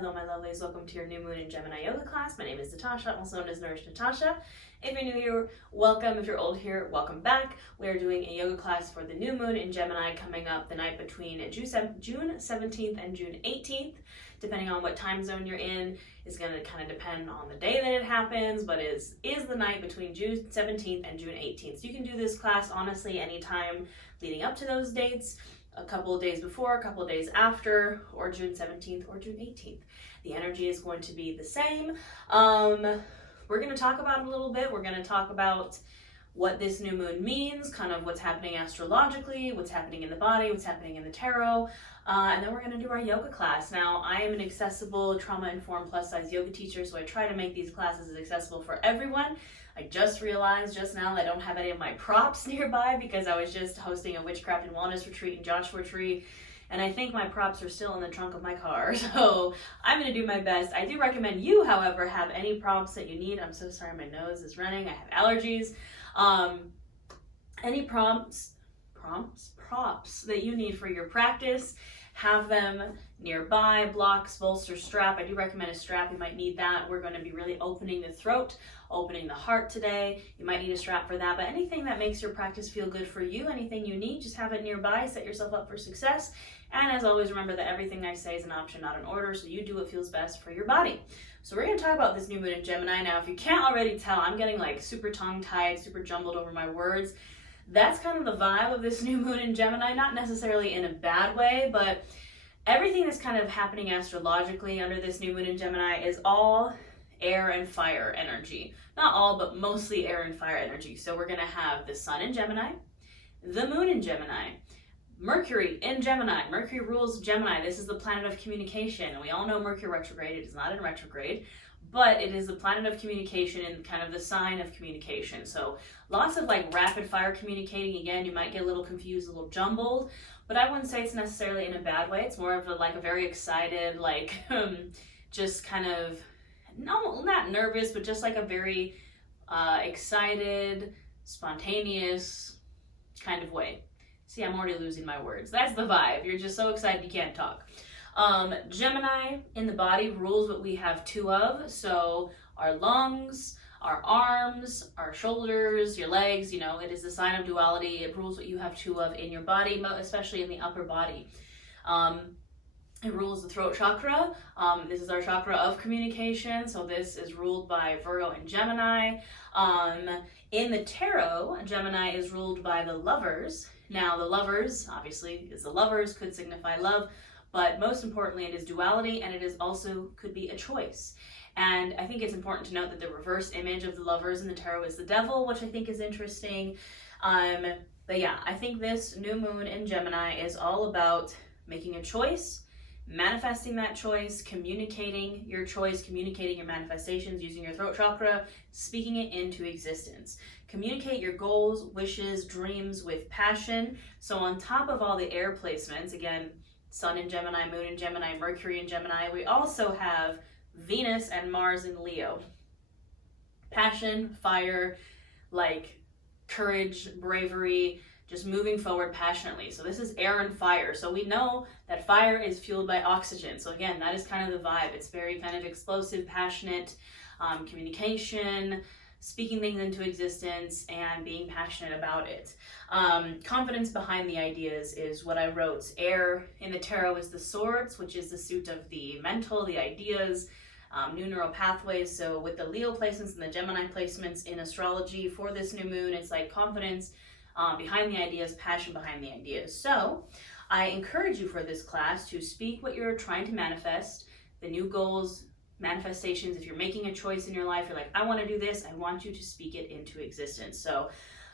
Hello my lovelies, welcome to your new moon in Gemini yoga class. My name is Natasha, also known as Nourish Natasha. If you're new here, welcome. If you're old here, welcome back. We are doing a yoga class for the new moon in Gemini coming up the night between June 17th and June 18th. Depending on what time zone you're in, it's going to kind of depend on the day that it happens, but is the night between June 17th and June 18th. So you can do this class honestly anytime leading up to those dates, a couple of days before, a couple of days after, or June 17th or June 18th. The energy is going to be the same. We're going to talk about it a little bit. We're going to talk about what this new moon means, kind of what's happening astrologically, what's happening in the body, what's happening in the tarot, and then we're going to do our yoga class. Now, I am an accessible, trauma-informed, plus-size yoga teacher, so I try to make these classes as accessible for everyone. I just realized just now that I don't have any of my props nearby because I was just hosting a witchcraft and wellness retreat in Joshua Tree, and I think my props are still in the trunk of my car, so I'm going to do my best. I do recommend you, however, have any props that you need. I'm so sorry, my nose is running. I have allergies. Any props that you need for your practice, have them nearby. Blocks, bolster, strap. I do recommend a strap. You might need that. We're going to be really opening the throat, opening the heart today. You might need a strap for that, but anything that makes your practice feel good for you, anything you need, just have it nearby. Set yourself up for success. And as always, remember that everything I say is an option, not an order, so you do what feels best for your body. So we're going to talk about this new moon in Gemini. Now, if you can't already tell, I'm getting like super tongue-tied, super jumbled over my words. That's kind of the vibe of this new moon in Gemini, not necessarily in a bad way, but everything that's kind of happening astrologically under this new moon in Gemini is all air and fire energy. Not all, but mostly air and fire energy. So we're going to have the sun in Gemini, the moon in Gemini, Mercury in Gemini. Mercury rules Gemini. This is the planet of communication. And we all know Mercury retrograde. It is not in retrograde, but it is the planet of communication and kind of the sign of communication. So lots of like rapid fire communicating. Again, you might get a little confused, a little jumbled, but I wouldn't say it's necessarily in a bad way. It's more of a very excited, like just kind of, no, not nervous, but just like a very excited, spontaneous kind of way. See, I'm already losing my words. That's the vibe. You're just so excited you can't talk. Gemini in the body rules what we have two of. So our lungs, our arms, our shoulders, your legs, it is the sign of duality. It rules what you have two of in your body, especially in the upper body. It rules the throat chakra. This is our chakra of communication. So this is ruled by Virgo and Gemini. In the tarot, Gemini is ruled by the lovers. Now the lovers, obviously, is the lovers, could signify love, but most importantly, it is duality, and it is also could be a choice. And I think it's important to note that the reverse image of the lovers in the tarot is the devil, which I think is interesting. But yeah, I think this new moon in Gemini is all about making a choice, manifesting that choice, communicating your choice, communicating your manifestations using your throat chakra, speaking it into existence. Communicate your goals, wishes, dreams with passion. So on top of all the air placements, again, Sun in Gemini, Moon in Gemini, Mercury in Gemini, we also have Venus and Mars in Leo. Passion, fire, like courage, bravery, just moving forward passionately. So this is air and fire. So we know that fire is fueled by oxygen. So again, that is kind of the vibe. It's very kind of explosive, passionate, communication, speaking things into existence, and being passionate about it. Confidence behind the ideas is what I wrote. Air in the tarot is the swords, which is the suit of the mental, the ideas, new neural pathways. So with the Leo placements and the Gemini placements in astrology for this new moon, it's like confidence behind the ideas, passion behind the ideas. So I encourage you for this class to speak what you're trying to manifest, the new goals, manifestations. If you're making a choice in your life, you're like, I want to do this, I want you to speak it into existence. So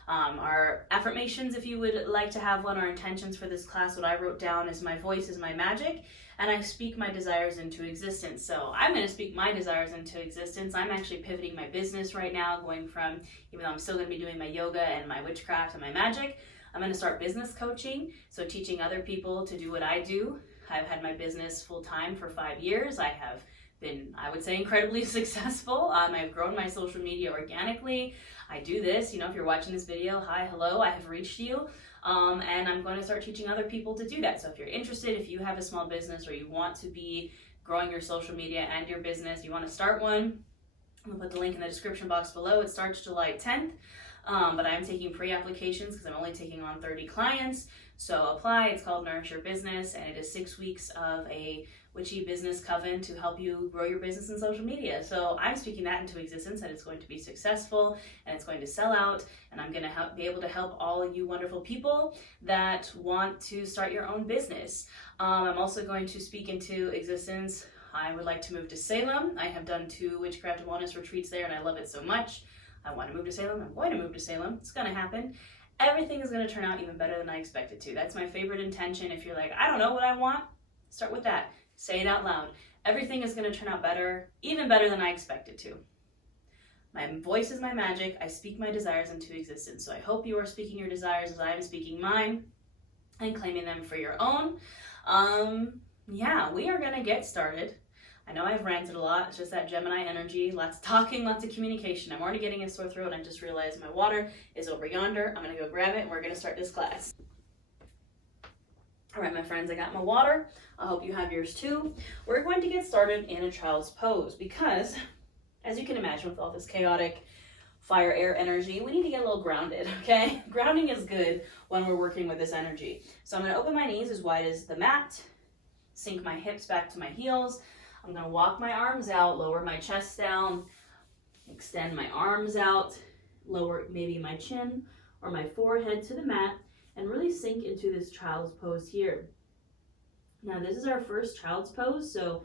our affirmations, if you would like to have one, our intentions for this class, what I wrote down is my voice is my magic, and I speak my desires into existence. So I'm going to speak my desires into existence. I'm actually pivoting my business right now, going from, even though I'm still going to be doing my yoga and my witchcraft and my magic, I'm going to start business coaching, so teaching other people to do what I do. I've had my business full time for 5 years. I have been, I would say, incredibly successful. I've grown my social media organically. I do this, if you're watching this video, hi, hello, I have reached you. And I'm going to start teaching other people to do that. So if you're interested, if you have a small business or you want to be growing your social media and your business, you want to start one, I'm going to put the link in the description box below. It starts July 10th, but I'm taking pre-applications because I'm only taking on 30 clients. So apply. It's called Nourish Your Business, and it is 6 weeks of a witchy business coven to help you grow your business in social media. So I'm speaking that into existence, that it's going to be successful and it's going to sell out, and I'm going to be able to help all of you wonderful people that want to start your own business. I'm also going to speak into existence. I would like to move to Salem. I have done 2 witchcraft and wellness retreats there, and I love it so much. I want to move to Salem. I'm going to move to Salem. It's going to happen. Everything is going to turn out even better than I expected to. That's my favorite intention. If you're like, I don't know what I want, start with that. Say it out loud. Everything is going to turn out better, even better than I expected to. My voice is my magic. I speak my desires into existence. So I hope you are speaking your desires as I am speaking mine and claiming them for your own. Yeah, we are going to get started. I know I've ranted a lot. It's just that Gemini energy, lots of talking, lots of communication. I'm already getting a sore throat, and I just realized my water is over yonder. I'm going to go grab it, and we're going to start this class. All right, my friends, I got my water. I hope you have yours too. We're going to get started in a child's pose because, as you can imagine, with all this chaotic fire, air energy, we need to get a little grounded, okay? Grounding is good when we're working with this energy. So I'm going to open my knees as wide as the mat, sink my hips back to my heels. I'm going to walk my arms out, lower my chest down, extend my arms out, lower maybe my chin or my forehead to the mat, and really sink into this child's pose here. Now, this is our first child's pose, so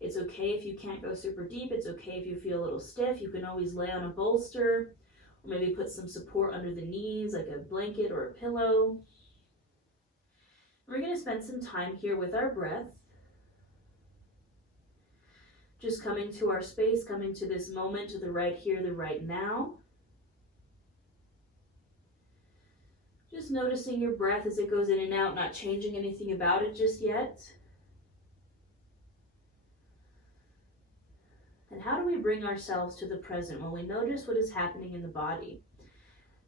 it's okay if you can't go super deep. It's okay if you feel a little stiff. You can always lay on a bolster or maybe put some support under the knees, like a blanket or a pillow. We're going to spend some time here with our breath. Just coming to our space, coming to this moment, to the right here, the right now. Just noticing your breath as it goes in and out, not changing anything about it just yet. And how do we bring ourselves to the present when we notice what is happening in the body?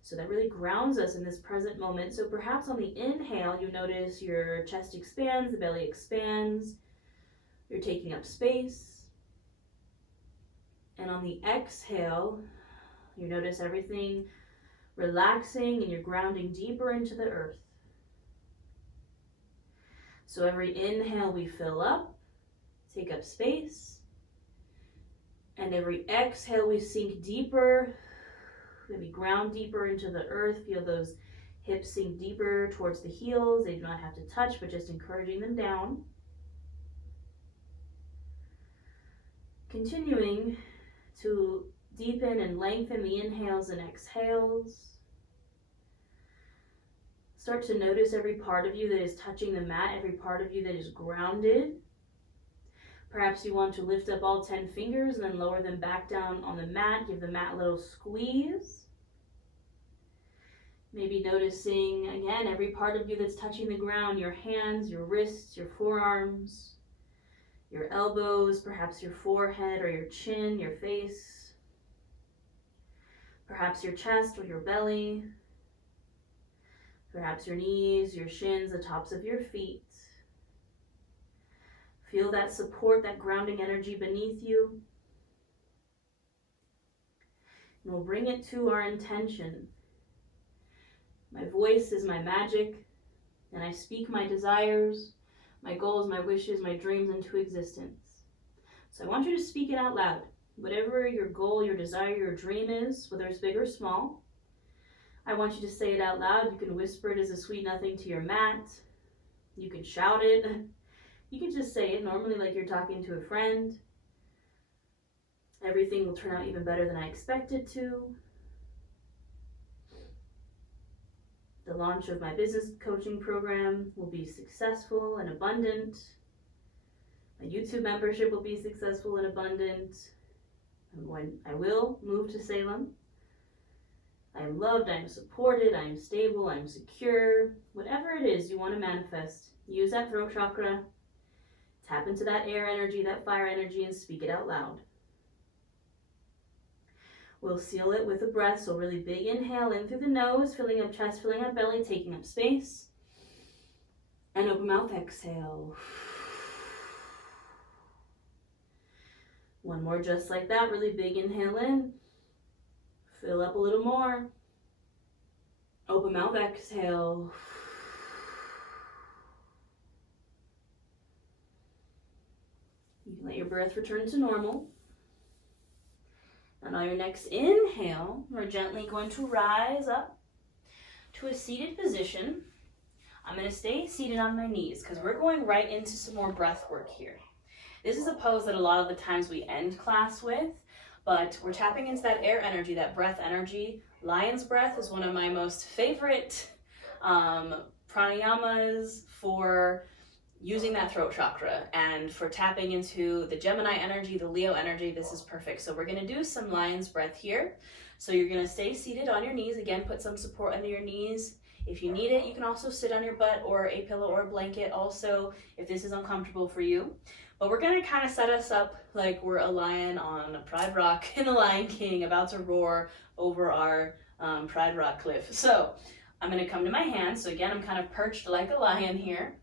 So that really grounds us in this present moment. So perhaps on the inhale, you notice your chest expands, the belly expands, you're taking up space. And on the exhale, you notice everything relaxing and you're grounding deeper into the earth. So every inhale we fill up, take up space. And every exhale we sink deeper, maybe ground deeper into the earth. Feel those hips sink deeper towards the heels. They do not have to touch, but just encouraging them down. Continuing to deepen and lengthen the inhales and exhales. Start to notice every part of you that is touching the mat, every part of you that is grounded. Perhaps you want to lift up all 10 fingers and then lower them back down on the mat. Give the mat a little squeeze. Maybe noticing, again, every part of you that's touching the ground, your hands, your wrists, your forearms, your elbows, perhaps your forehead or your chin, your face, perhaps your chest or your belly, perhaps your knees, your shins, the tops of your feet. Feel that support, that grounding energy beneath you. And we'll bring it to our intention. My voice is my magic, and I speak my desires, my goals, my wishes, my dreams into existence. So I want you to speak it out loud. Whatever your goal, your desire, your dream is, whether it's big or small, I want you to say it out loud. You can whisper it as a sweet nothing to your mat. You can shout it. You can just say it normally like you're talking to a friend. Everything will turn out even better than I expected to. The launch of my business coaching program will be successful and abundant. My YouTube membership will be successful and abundant. I will move to Salem. I am loved, I am supported, I am stable, I am secure. Whatever it is you want to manifest, use that throat chakra, tap into that air energy, that fire energy, and speak it out loud. We'll seal it with a breath, so really big inhale in through the nose, filling up chest, filling up belly, taking up space. And open mouth, exhale. One more just like that, really big inhale in. Fill up a little more. Open mouth, exhale. You can let your breath return to normal. And on your next inhale, we're gently going to rise up to a seated position. I'm going to stay seated on my knees because we're going right into some more breath work here. This is a pose that a lot of the times we end class with, but we're tapping into that air energy, that breath energy. Lion's breath is one of my most favorite pranayamas for using that throat chakra, and for tapping into the Gemini energy, the Leo energy. This is perfect. So we're going to do some lion's breath here. So you're going to stay seated on your knees. Again, put some support under your knees. If you need it, you can also sit on your butt or a pillow or a blanket also, if this is uncomfortable for you. But we're going to kind of set us up like we're a lion on a Pride Rock in The Lion King, about to roar over our Pride Rock cliff. So I'm going to come to my hands. So again, I'm kind of perched like a lion here.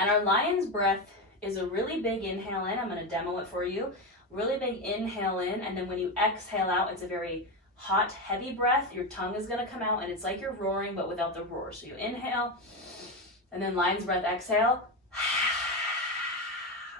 And our lion's breath is a really big inhale in. I'm going to demo it for you. Really big inhale in, and then when you exhale out, it's a very hot, heavy breath. Your tongue is going to come out, and it's like you're roaring, but without the roar. So you inhale, and then lion's breath, exhale.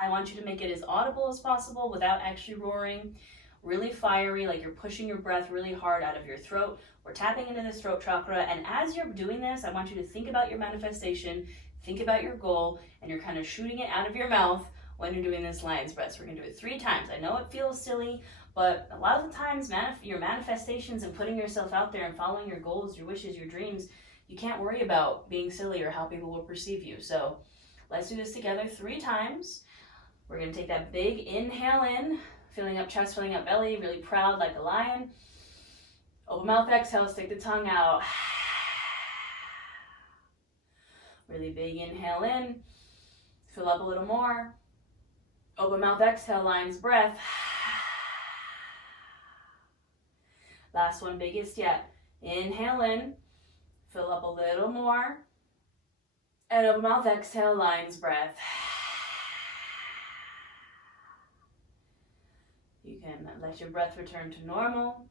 I want you to make it as audible as possible without actually roaring. Really fiery, like you're pushing your breath really hard out of your throat. We're tapping into this throat chakra, and as you're doing this, I want you to think about your manifestation, think about your goal, and you're kind of shooting it out of your mouth when you're doing this lion's breath. So we're gonna do it 3 times. I know it feels silly, but a lot of the times your manifestations and putting yourself out there and following your goals, your wishes, your dreams, you can't worry about being silly or how people will perceive you. So let's do this together 3 times. We're gonna take that big inhale in, filling up chest, filling up belly, really proud like a lion. Open mouth, exhale, stick the tongue out. Really big inhale in, fill up a little more. Open mouth, exhale, lion's breath. Last one, biggest yet. Inhale in, fill up a little more. And open mouth, exhale, lion's breath. You can let your breath return to normal.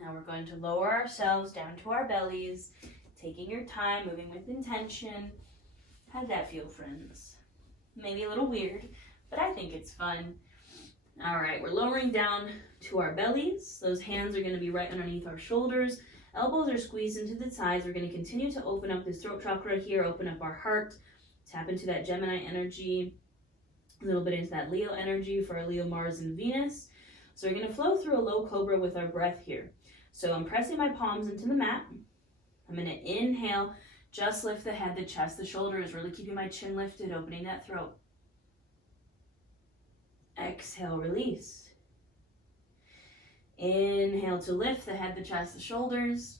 Now we're going to lower ourselves down to our bellies, taking your time, moving with intention. How did that feel, friends? Maybe a little weird, but I think it's fun. All right, we're lowering down to our bellies. Those hands are going to be right underneath our shoulders. Elbows are squeezed into the sides. We're going to continue to open up this throat chakra here, open up our heart, tap into that Gemini energy, a little bit into that Leo energy for our Leo, Mars, and Venus. So we're going to flow through a low cobra with our breath here. So I'm pressing my palms into the mat. I'm going to inhale, just lift the head, the chest, the shoulders, really keeping my chin lifted, opening that throat. Exhale, release. Inhale to lift the head, the chest, the shoulders.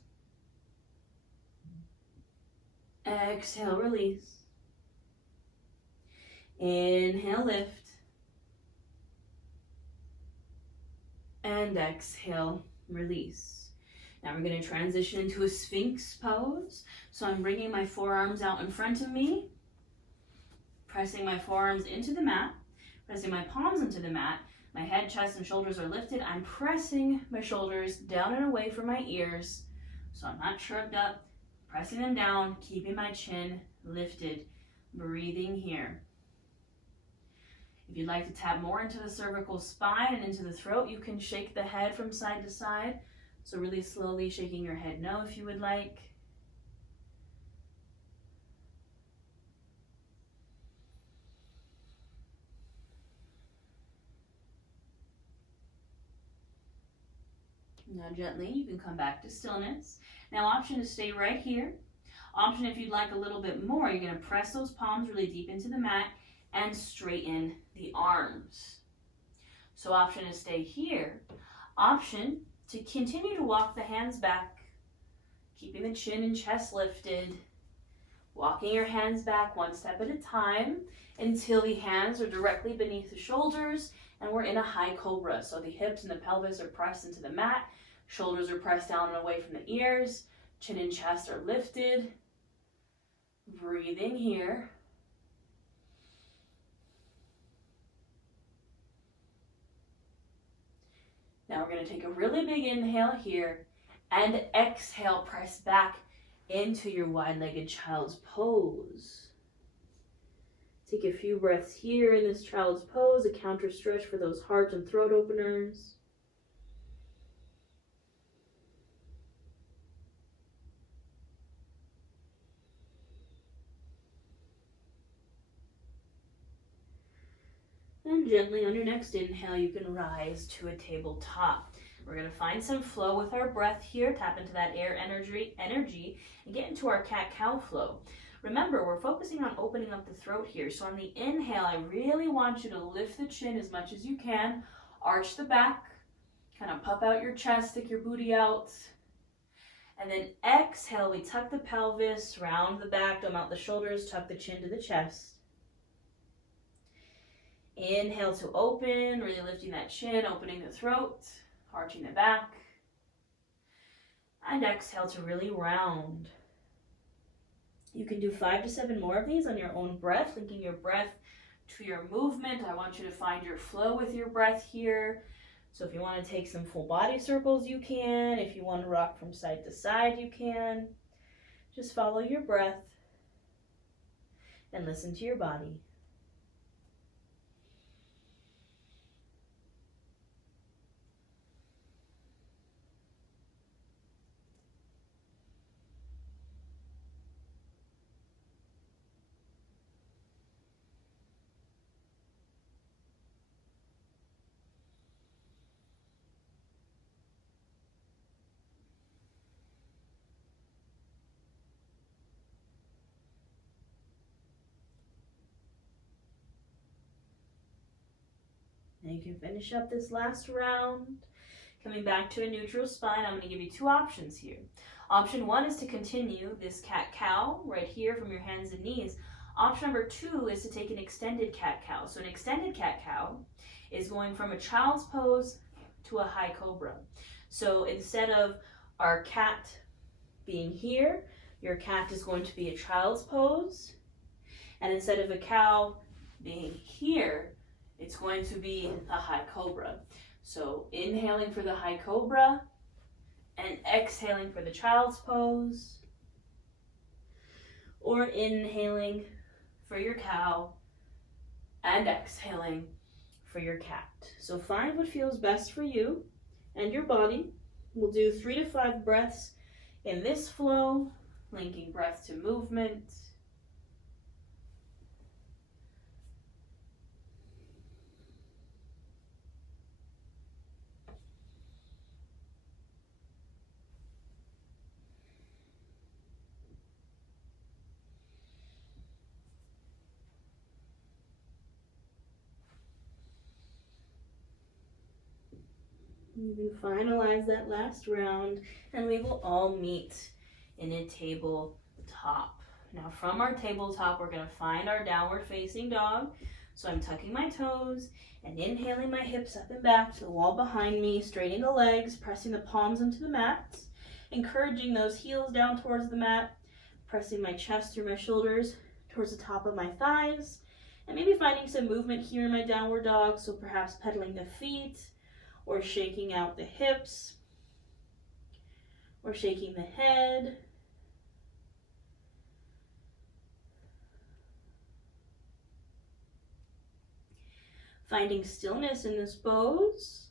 Exhale, release. Inhale, lift. And exhale, release. Now we're going to transition into a Sphinx pose. So I'm bringing my forearms out in front of me, pressing my forearms into the mat, pressing my palms into the mat. My head, chest, and shoulders are lifted. I'm pressing my shoulders down and away from my ears, so I'm not shrugged up, pressing them down, keeping my chin lifted, breathing here. If you'd like to tap more into the cervical spine and into the throat, you can shake the head from side to side. So really slowly shaking your head no if you would like. Now gently, you can come back to stillness. Now option to stay right here. Option if you'd like a little bit more, you're going to press those palms really deep into the mat and straighten the arms. So option to stay here. Option to continue to walk the hands back, keeping the chin and chest lifted, walking your hands back one step at a time until the hands are directly beneath the shoulders and we're in a high cobra. So the hips and the pelvis are pressed into the mat, shoulders are pressed down and away from the ears, chin and chest are lifted. Breathing here. going to take a really big inhale here and exhale, press back into your wide-legged child's pose. Take a few breaths here in this child's pose, a counter stretch for those heart and throat openers. And gently on your next inhale, you can rise to a tabletop. We're going to find some flow with our breath here, tap into that air energy, and get into our cat-cow flow. Remember, we're focusing on opening up the throat here. So on the inhale, I really want you to lift the chin as much as you can, arch the back, kind of puff out your chest, stick your booty out. And then exhale, we tuck the pelvis, round the back, dome out the shoulders, tuck the chin to the chest. Inhale to open, really lifting that chin, opening the throat, arching the back. And exhale to really round. You can do 5 to 7 more of these on your own breath, linking your breath to your movement. I want you to find your flow with your breath here. So if you want to take some full body circles, you can. If you want to rock from side to side, you can. Just follow your breath and listen to your body. And you can finish up this last round. Coming back to a neutral spine, I'm going to give you 2 options here. Option 1 is to continue this cat-cow right here from your hands and knees. Option number 2 is to take an extended cat-cow. So an extended cat-cow is going from a child's pose to a high cobra. So instead of our cat being here, your cat is going to be a child's pose. And instead of a cow being here, it's going to be a high cobra. So inhaling for the high cobra and exhaling for the child's pose. Or inhaling for your cow and exhaling for your cat. So find what feels best for you and your body. We'll do 3 to 5 breaths in this flow, linking breath to movement. You can finalize that last round and we will all meet in a tabletop. Now from our tabletop, we're going to find our downward facing dog. So I'm tucking my toes and inhaling my hips up and back to the wall behind me, straightening the legs, pressing the palms into the mat, encouraging those heels down towards the mat, pressing my chest through my shoulders towards the top of my thighs, and maybe finding some movement here in my downward dog. So perhaps pedaling the feet, or shaking out the hips, or shaking the head. Finding stillness in this pose,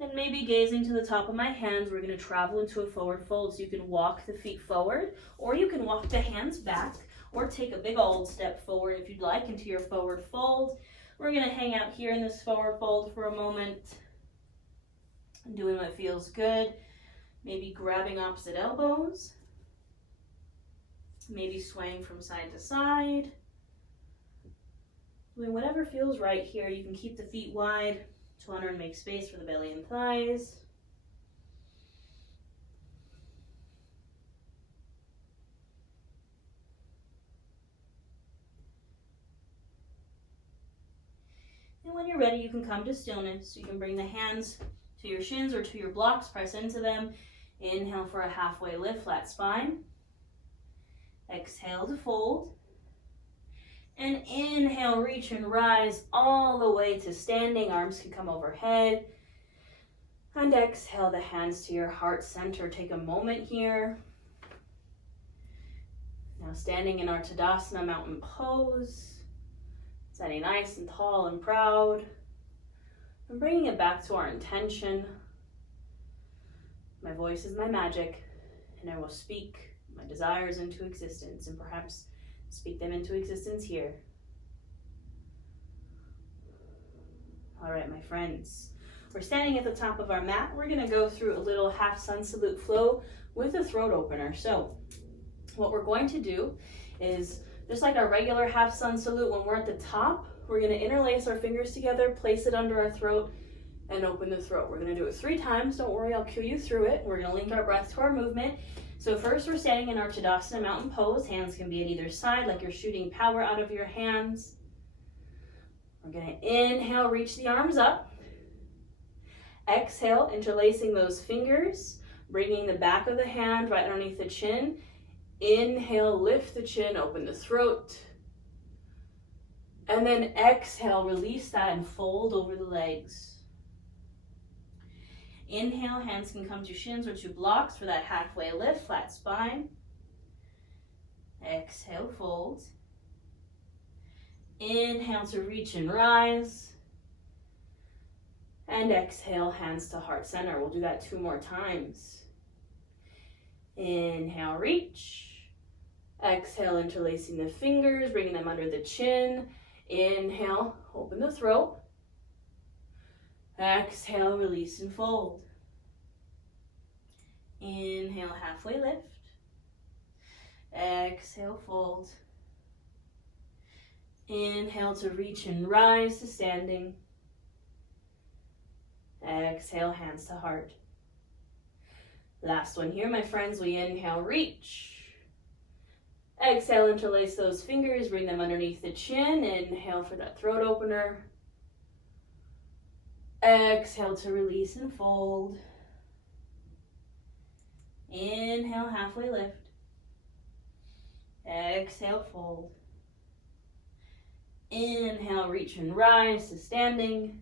and maybe gazing to the top of my hands. We're going to travel into a forward fold, so you can walk the feet forward, or you can walk the hands back, or take a big old step forward if you'd like into your forward fold. We're going to hang out here in this forward fold for a moment, doing what feels good. Maybe grabbing opposite elbows, maybe swaying from side to side. Doing whatever feels right here. You can keep the feet wide to honor and make space for the belly and thighs. And when you're ready, you can come to stillness. You can bring the hands to your shins or to your blocks, press into them. Inhale for a halfway lift, flat spine. Exhale to fold. And inhale, reach and rise all the way to standing. Arms can come overhead. And exhale the hands to your heart center. Take a moment here. Now standing in our Tadasana mountain pose. Standing nice and tall and proud. And bringing it back to our intention. My voice is my magic, and I will speak my desires into existence, and perhaps speak them into existence here. All right, my friends. We're standing at the top of our mat. We're going to go through a little half sun salute flow with a throat opener. So what we're going to do is, just like our regular half sun salute, when we're at the top, we're going to interlace our fingers together, place it under our throat, and open the throat. We're going to do it 3 times. Don't worry, I'll cue you through it. We're going to link our breath to our movement. So first, we're standing in our Tadasana mountain pose. Hands can be at either side, like you're shooting power out of your hands. We're going to inhale, reach the arms up. Exhale, interlacing those fingers, bringing the back of the hand right underneath the chin. Inhale, lift the chin, open the throat. And then exhale, release that and fold over the legs. Inhale, hands can come to shins or to blocks for that halfway lift, flat spine. Exhale, fold. Inhale to reach and rise. And exhale, hands to heart center. We'll do that 2 more times. Inhale, reach. Exhale, interlacing the fingers, bringing them under the chin. Inhale, open the throat. Exhale, release and fold. Inhale, halfway lift. Exhale, fold. Inhale to reach and rise to standing. Exhale, hands to heart. Last one here, my friends. We inhale, reach. Exhale, interlace those fingers, bring them underneath the chin. Inhale for that throat opener. Exhale to release and fold. Inhale, halfway lift. Exhale, fold. Inhale, reach and rise to standing.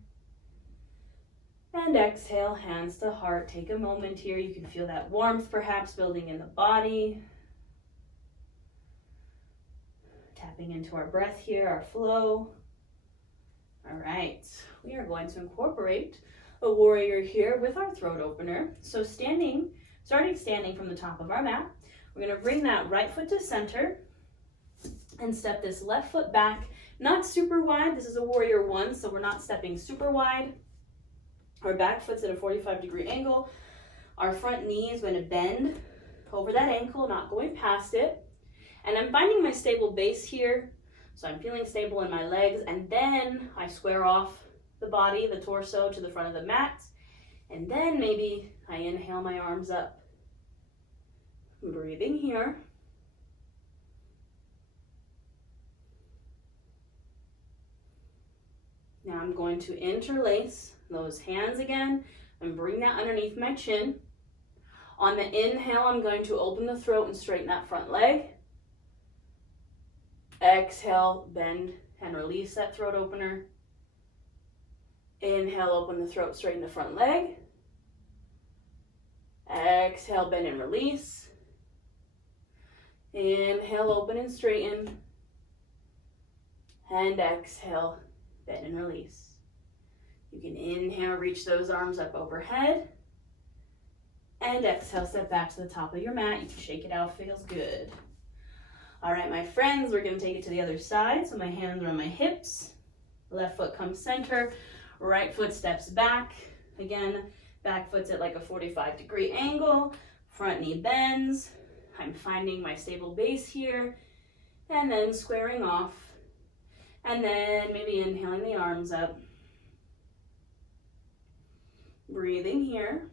And exhale, hands to heart. Take a moment here. You can feel that warmth perhaps building in the body. Tapping into our breath here, our flow. All right, we are going to incorporate a warrior here with our throat opener. So starting standing from the top of our mat, we're going to bring that right foot to center and step this left foot back, not super wide. This is a warrior 1, so we're not stepping super wide. Our back foot's at a 45-degree angle. Our front knee is going to bend over that ankle, not going past it. And I'm finding my stable base here. So I'm feeling stable in my legs. And then I square off the body, the torso, to the front of the mat. And then maybe I inhale my arms up. Breathing here. Now I'm going to interlace those hands again and bring that underneath my chin. On the inhale, I'm going to open the throat and straighten that front leg. Exhale, bend and release that throat opener. Inhale, open the throat, straighten the front leg. Exhale, bend and release. Inhale, open and straighten. And exhale, bend and release. You can inhale, reach those arms up overhead. And exhale, step back to the top of your mat. You can shake it out, feels good. All right, my friends, we're going to take it to the other side. So my hands are on my hips. Left foot comes center. Right foot steps back. Again, back foot's at like a 45-degree angle. Front knee bends. I'm finding my stable base here. And then squaring off. And then maybe inhaling the arms up. Breathing here.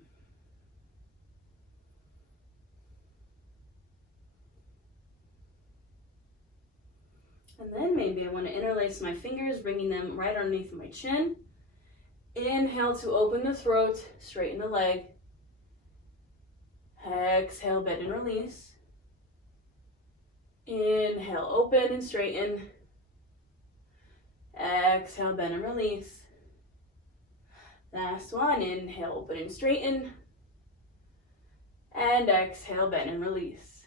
And then maybe I want to interlace my fingers, bringing them right underneath my chin. Inhale to open the throat, straighten the leg. Exhale, bend and release. Inhale, open and straighten. Exhale, bend and release. Last one, inhale, open and straighten. And exhale, bend and release.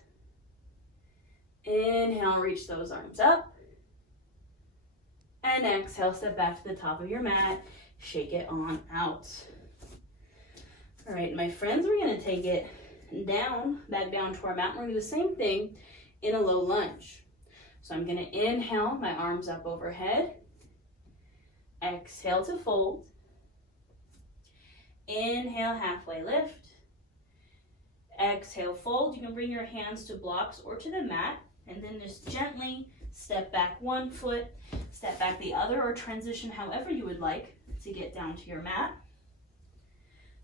Inhale, reach those arms up. And exhale, step back to the top of your mat. Shake it on out. All right, my friends, we're gonna take it down, back down to our mat. We're gonna do the same thing in a low lunge. So I'm gonna inhale, my arms up overhead. Exhale to fold. Inhale, halfway lift. Exhale, fold. You can bring your hands to blocks or to the mat, and then just gently step back one foot, step back the other, or transition however you would like to get down to your mat.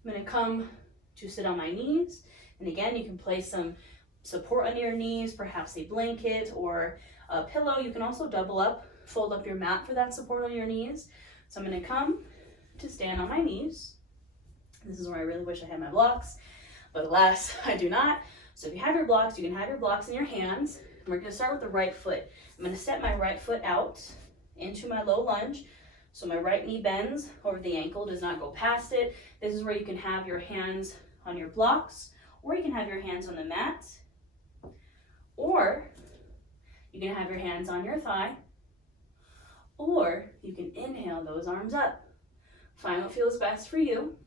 I'm going to come to sit on my knees, and again, you can place some support under your knees, perhaps a blanket or a pillow. You can also double up, fold up your mat for that support on your knees. So I'm going to come to stand on my knees. This is where I really wish I had my blocks, but alas, I do not. So if you have your blocks, you can have your blocks in your hands. We're going to start with the right foot. I'm going to step my right foot out into my low lunge. So my right knee bends over the ankle, does not go past it. This is where you can have your hands on your blocks, or you can have your hands on the mat, or you can have your hands on your thigh, or you can inhale those arms up. Find what feels best for you.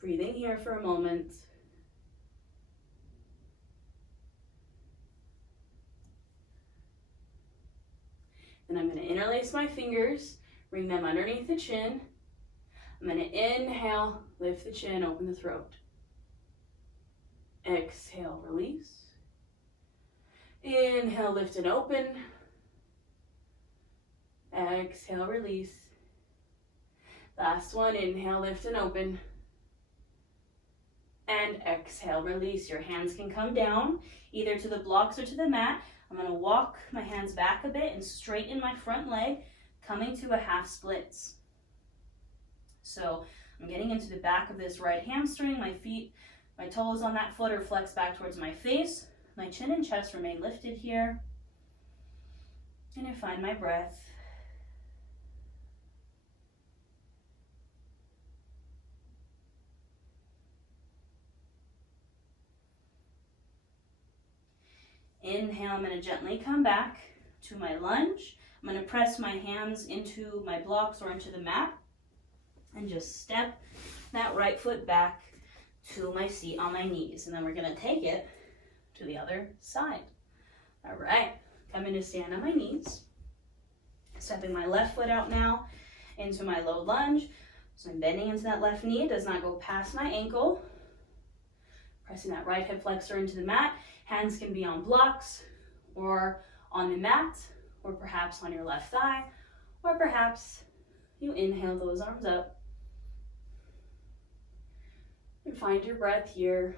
Breathing here for a moment. Then I'm going to interlace my fingers, bring them underneath the chin. I'm going to inhale, lift the chin, open the throat. Exhale, release. Inhale, lift and open. Exhale, release. Last one, inhale, lift and open. And exhale, release. Your hands can come down, either to the blocks or to the mat. I'm going to walk my hands back a bit and straighten my front leg, coming to a half splits. So I'm getting into the back of this right hamstring. My feet, my toes on that foot are flexed back towards my face. My chin and chest remain lifted here. And I find my breath. Inhale, I'm going to gently come back to my lunge. I'm going to press my hands into my blocks or into the mat and just step that right foot back to my seat on my knees. And then we're going to take it to the other side. All right, coming to stand on my knees. Stepping my left foot out now into my low lunge. So I'm bending into that left knee. It does not go past my ankle. Pressing that right hip flexor into the mat. Hands can be on blocks or on the mat, or perhaps on your left thigh, or perhaps you inhale those arms up. And find your breath here.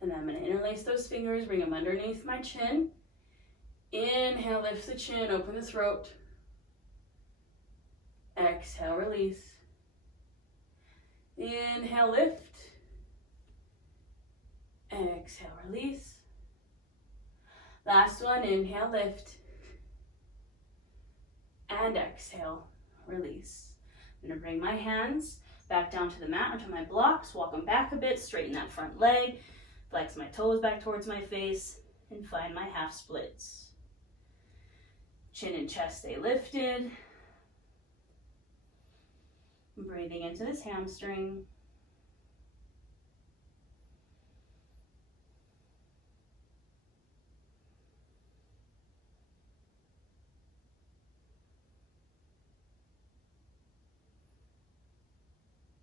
And then I'm going to interlace those fingers, bring them underneath my chin. Inhale, lift the chin, open the throat. Exhale, release. Inhale, lift. Exhale, release. Last one, inhale, lift. And exhale, release. I'm going to bring my hands back down to the mat or to my blocks, walk them back a bit, straighten that front leg, flex my toes back towards my face, and find my half splits. Chin and chest stay lifted. Breathing into this hamstring.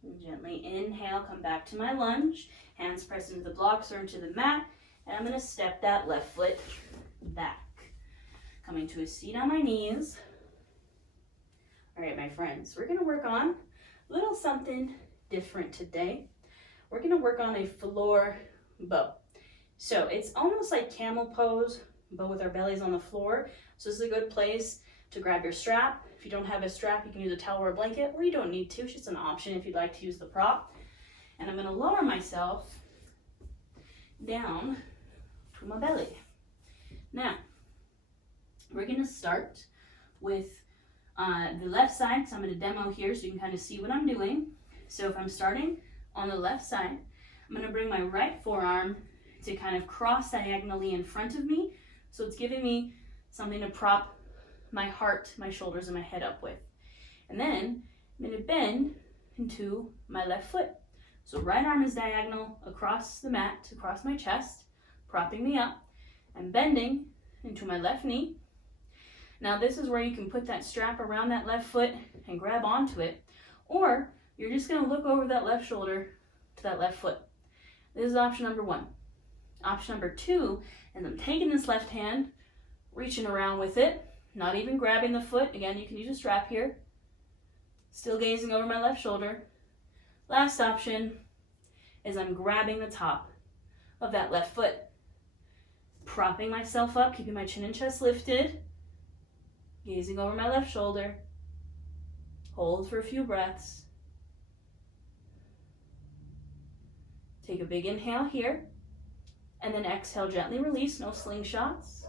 And gently inhale, come back to my lunge. Hands press into the blocks or into the mat. And I'm going to step that left foot back. Coming to a seat on my knees. All right, my friends, we're going to work on a little something different today. We're going to work on a floor bow. So it's almost like camel pose, but with our bellies on the floor. So this is a good place to grab your strap. If you don't have a strap, you can use a towel or a blanket, or you don't need to. It's just an option if you'd like to use the prop. And I'm going to lower myself down from my belly. Now, we're going to start with the left side, because I'm going to demo here so you can kind of see what I'm doing. So if I'm starting on the left side, I'm going to bring my right forearm to kind of cross diagonally in front of me. So it's giving me something to prop my heart, my shoulders, and my head up with. And then I'm going to bend into my left foot. So right arm is diagonal across the mat, across my chest, propping me up. I'm bending into my left knee. Now this is where you can put that strap around that left foot and grab onto it, or you're just going to look over that left shoulder to that left foot. This is option number 1. Option number 2 is I'm taking this left hand, reaching around with it, not even grabbing the foot. Again, you can use a strap here. Still gazing over my left shoulder. Last option is I'm grabbing the top of that left foot, propping myself up, keeping my chin and chest lifted, gazing over my left shoulder. Hold for a few breaths. Take a big inhale here, and then exhale, gently release, no slingshots.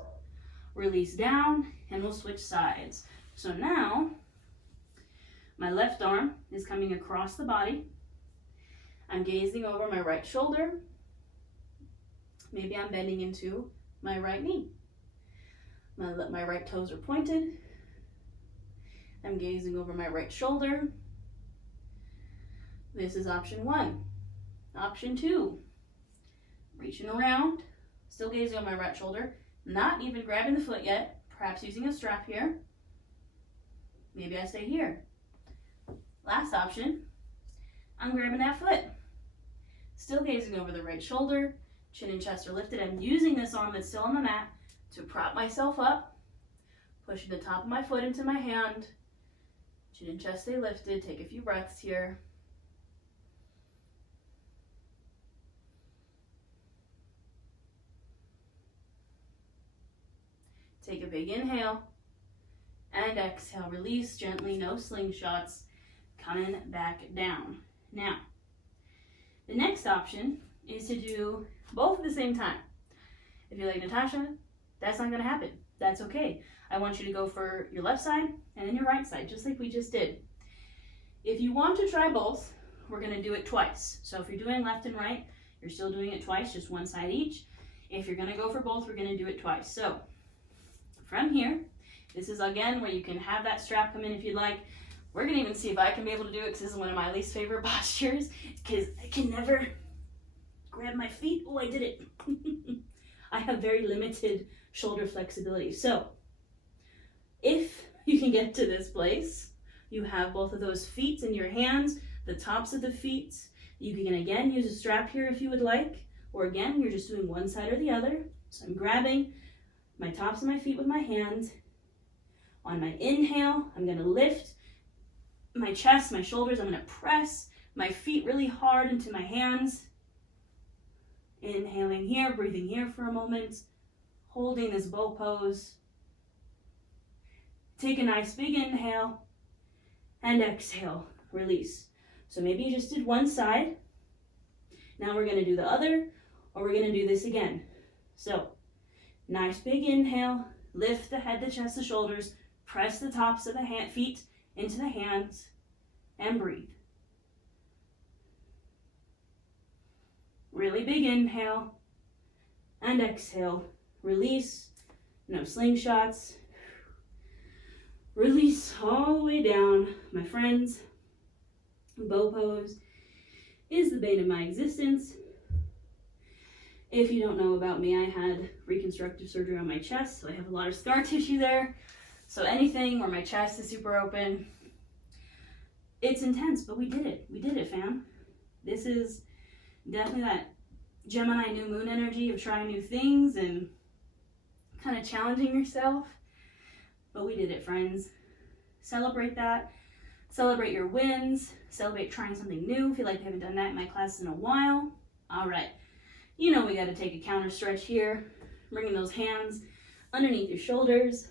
Release down, and we'll switch sides. So now, my left arm is coming across the body. I'm gazing over my right shoulder. Maybe I'm bending into my right knee. My right toes are pointed. I'm gazing over my right shoulder. This is option 1. Option 2, reaching around, still gazing on my right shoulder, not even grabbing the foot yet, perhaps using a strap here. Maybe I stay here. Last option, I'm grabbing that foot. Still gazing over the right shoulder, chin and chest are lifted. I'm using this arm that's still on the mat to prop myself up, pushing the top of my foot into my hand. Chin and chest stay lifted. Take a few breaths here. Take a big inhale and exhale. Release gently, no slingshots. Coming back down. Now, the next option is to do both at the same time. If you're like, Natasha, that's not going to happen. That's okay. I want you to go for your left side and then your right side, just like we just did. If you want to try both, we're going to do it twice. So if you're doing left and right, you're still doing it twice, just one side each. If you're going to go for both, we're going to do it twice. So from here, this is again where you can have that strap come in if you'd like. We're going to even see if I can be able to do it, because this is one of my least favorite postures, because I can never grab my feet. Oh, I did it. I have very limited shoulder flexibility. So if you can get to this place, you have both of those feet in your hands, the tops of the feet. You can again use a strap here if you would like, or again, you're just doing one side or the other. So I'm grabbing my tops of my feet with my hands. On my inhale, I'm going to lift my chest, my shoulders. I'm going to press my feet really hard into my hands. Inhaling here, breathing here for a moment, holding this bow pose. Take a nice big inhale and exhale, release. So maybe you just did one side. Now we're going to do the other, or we're going to do this again. So nice big inhale, lift the head, the chest, the shoulders, press the tops of the feet into the hands, and breathe. Really big inhale and exhale. Release, no slingshots. Release all the way down. My friends, bow pose is the bane of my existence. If you don't know about me, I had reconstructive surgery on my chest, so I have a lot of scar tissue there. So anything where my chest is super open, it's intense, but we did it. We did it, fam. This is definitely that Gemini new moon energy of trying new things and kind of challenging yourself. But we did it, friends. Celebrate that. Celebrate your wins. Celebrate trying something new. Feel like we haven't done that in my class in a while. All right. You know we got to take a counter stretch here. Bringing those hands underneath your shoulders.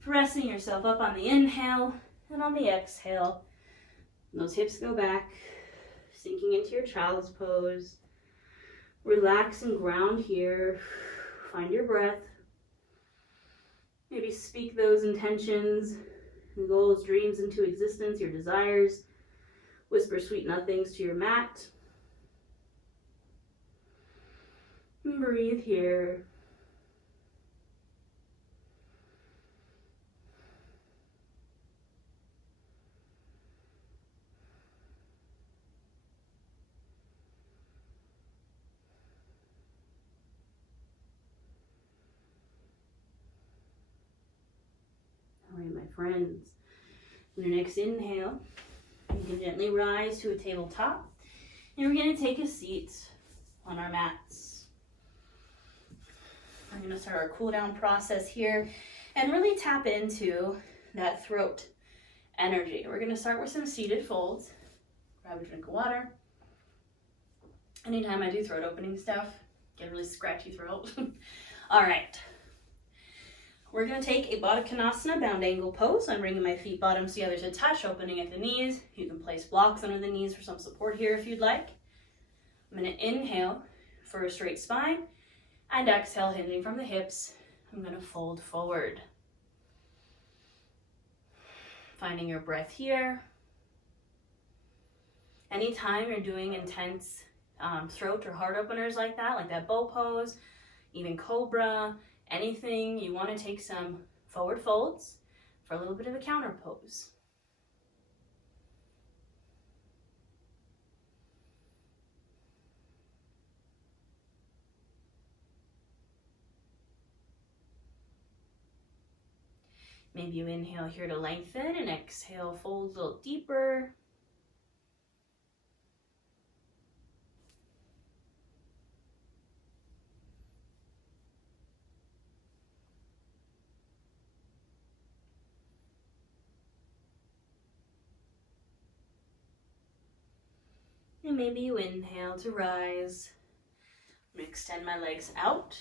Pressing yourself up on the inhale and on the exhale. And those hips go back. Sinking into your child's pose. Relax and ground here. Find your breath. Maybe speak those intentions, goals, dreams into existence, your desires. Whisper sweet nothings to your mat. And breathe here. All right, my friends. On your next inhale, you can gently rise to a tabletop. And we're going to take a seat on our mats. We're going to start our cool down process here and really tap into that throat energy. We're going to start with some seated folds. Grab a drink of water. Anytime I do throat opening stuff, get a really scratchy throat. All right. We're going to take a Baddha Konasana bound angle pose. I'm bringing my feet bottoms together to touch, opening at the knees. You can place blocks under the knees for some support here if you'd like. I'm going to inhale for a straight spine and exhale, hinging from the hips. I'm going to fold forward. Finding your breath here. Anytime you're doing intense throat or heart openers like that bow pose, even cobra, anything, you want to take some forward folds for a little bit of a counter pose. Maybe you inhale here to lengthen and exhale, fold a little deeper. And maybe you inhale to rise. I'm going to extend my legs out,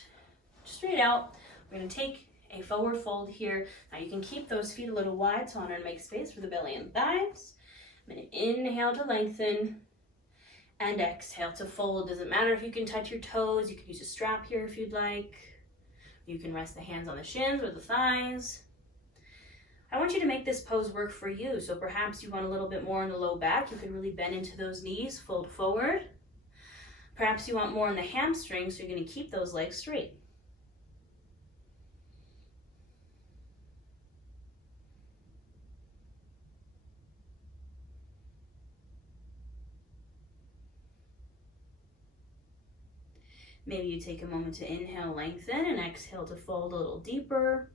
straight out. We're going to take a forward fold here. Now you can keep those feet a little wide so I want to make space for the belly and thighs. I'm going to inhale to lengthen and exhale to fold. Doesn't matter if you can touch your toes. You can use a strap here if you'd like. You can rest the hands on the shins or the thighs. I want you to make this pose work for you. So perhaps you want a little bit more in the low back. You can really bend into those knees, fold forward. Perhaps you want more in the hamstrings, so you're going to keep those legs straight. Maybe you take a moment to inhale, lengthen, and exhale to fold a little deeper.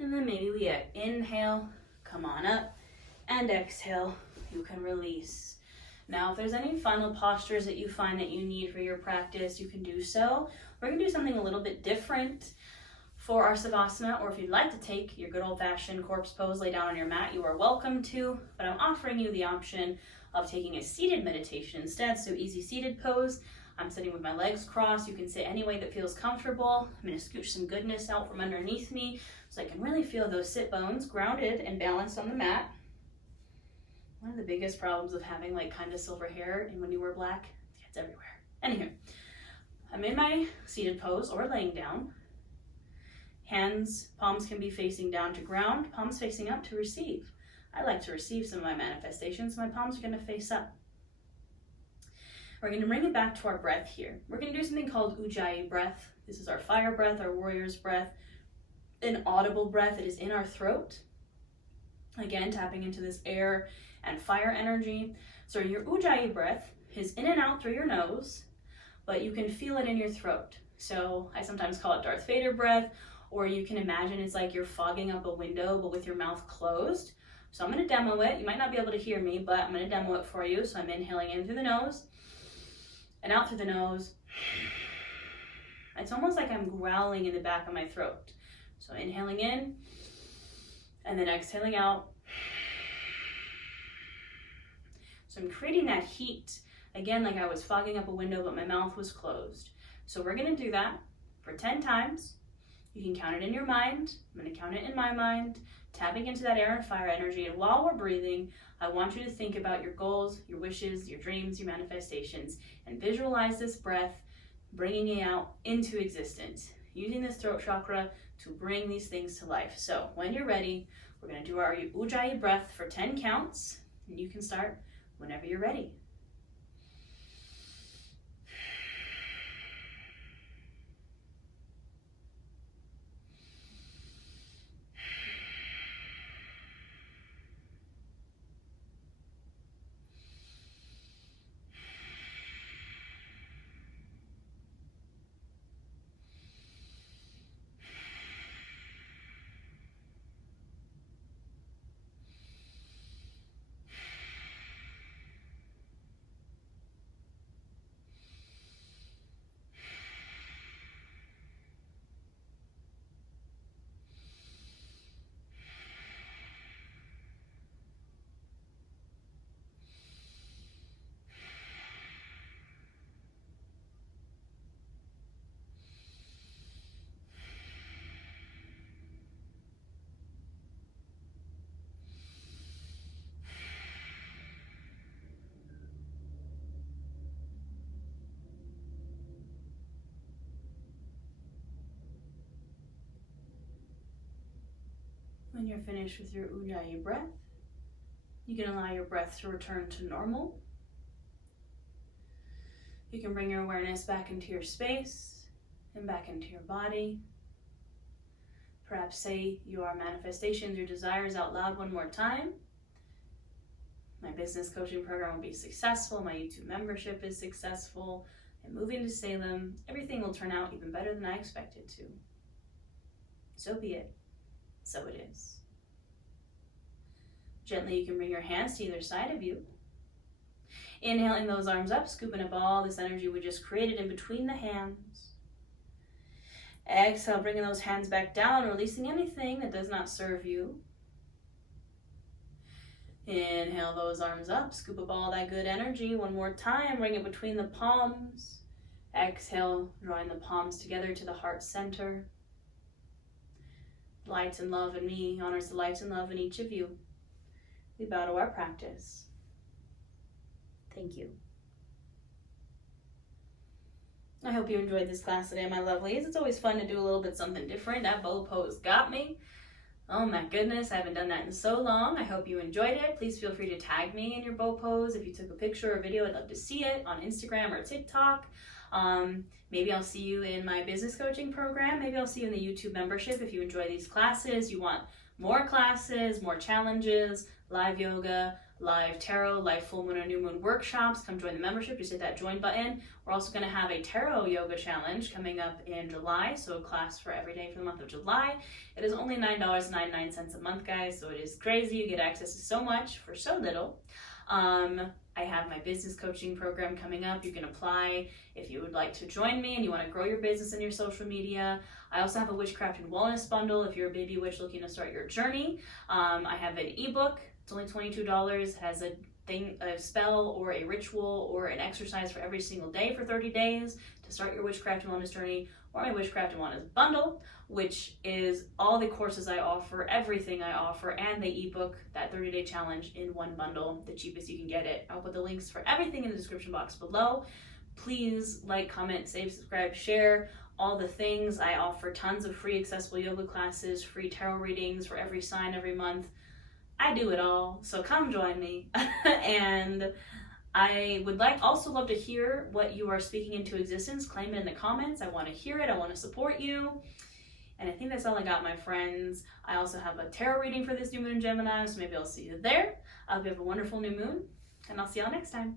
And then maybe we inhale, come on up, and exhale, you can release. Now, if there's any final postures that you find that you need for your practice, you can do so. We're gonna do something a little bit different for our Savasana, or if you'd like to take your good old-fashioned corpse pose, lay down on your mat, you are welcome to, but I'm offering you the option of taking a seated meditation instead, so easy seated pose. I'm sitting with my legs crossed. You can sit any way that feels comfortable. I'm gonna scooch some goodness out from underneath me so I can really feel those sit bones grounded and balanced on the mat. One of the biggest problems of having like kind of silver hair and when you wear black, it gets everywhere. Anywho, I'm in my seated pose or laying down. Hands, palms can be facing down to ground, palms facing up to receive. I like to receive some of my manifestations, so my palms are gonna face up. We're going to bring it back to our breath here. We're going to do something called Ujjayi breath. This is our fire breath, our warrior's breath, an audible breath. It is in our throat. Again, tapping into this air and fire energy. So your Ujjayi breath is in and out through your nose, but you can feel it in your throat. So I sometimes call it Darth Vader breath, or you can imagine it's like you're fogging up a window, but with your mouth closed. So I'm going to demo it. You might not be able to hear me, but I'm going to demo it for you. So I'm inhaling in through the nose and out through the nose. It's almost like I'm growling in the back of my throat. So inhaling in and then exhaling out. So I'm creating that heat, again, like I was fogging up a window, but my mouth was closed. So we're gonna do that for 10 times. You can count it in your mind. I'm going to count it in my mind, tapping into that air and fire energy. And while we're breathing, I want you to think about your goals, your wishes, your dreams, your manifestations, and visualize this breath bringing it out into existence, using this throat chakra to bring these things to life. So when you're ready, we're going to do our Ujjayi breath for 10 counts, and you can start whenever you're ready. When you're finished with your Ujjayi breath, you can allow your breath to return to normal. You can bring your awareness back into your space and back into your body. Perhaps say your manifestations, your desires out loud one more time. My business coaching program will be successful. My YouTube membership is successful. I'm moving to Salem. Everything will turn out even better than I expected to. So be it. So it is. Gently, you can bring your hands to either side of you. Inhaling those arms up, scooping up all this energy we just created in between the hands. Exhale, bringing those hands back down, releasing anything that does not serve you. Inhale those arms up, scoop up all that good energy. One more time, bring it between the palms. Exhale, drawing the palms together to the heart center. Light and love in me honors the light and love in each of you. We bow to our practice. Thank you. I hope you enjoyed this class today, my lovelies. It's always fun to do a little bit something different. That bow pose got me. Oh my goodness, I haven't done that in so long. I hope you enjoyed it. Please feel free to tag me in your bow pose. If you took a picture or video, I'd love to see it on Instagram or TikTok. Maybe I'll see you in my business coaching program. Maybe I'll see you in the YouTube membership if you enjoy these classes. You want more classes, more challenges, live yoga, live tarot, live full moon or new moon workshops. Come join the membership. Just hit that join button. We're also going to have a tarot yoga challenge coming up in July. So a class for every day for the month of July. It is only $9.99 a month, guys. So it is crazy. You get access to so much for so little. I have my business coaching program coming up. You can apply if you would like to join me and you want to grow your business and your social media. I also have a witchcraft and wellness bundle if you're a baby witch looking to start your journey. I have an ebook. It's only $22. It has a spell or a ritual or an exercise for every single day for 30 days to start your witchcraft and wellness journey, or my witchcraft and wellness bundle, which is all the courses I offer, everything I offer, and the ebook, that 30-day challenge in one bundle, the cheapest you can get it. I'll put the links for everything in the description box below. Please like, comment, save, subscribe, share, all the things. I offer tons of free accessible yoga classes, free tarot readings for every sign every month. I do it all, so come join me. And I would also love to hear what you are speaking into existence. Claim it in the comments. I want to hear it. I want to support you. And I think that's all I got, my friends. I also have a tarot reading for this new moon in Gemini, so maybe I'll see you there. I hope you have a wonderful new moon, and I'll see y'all next time.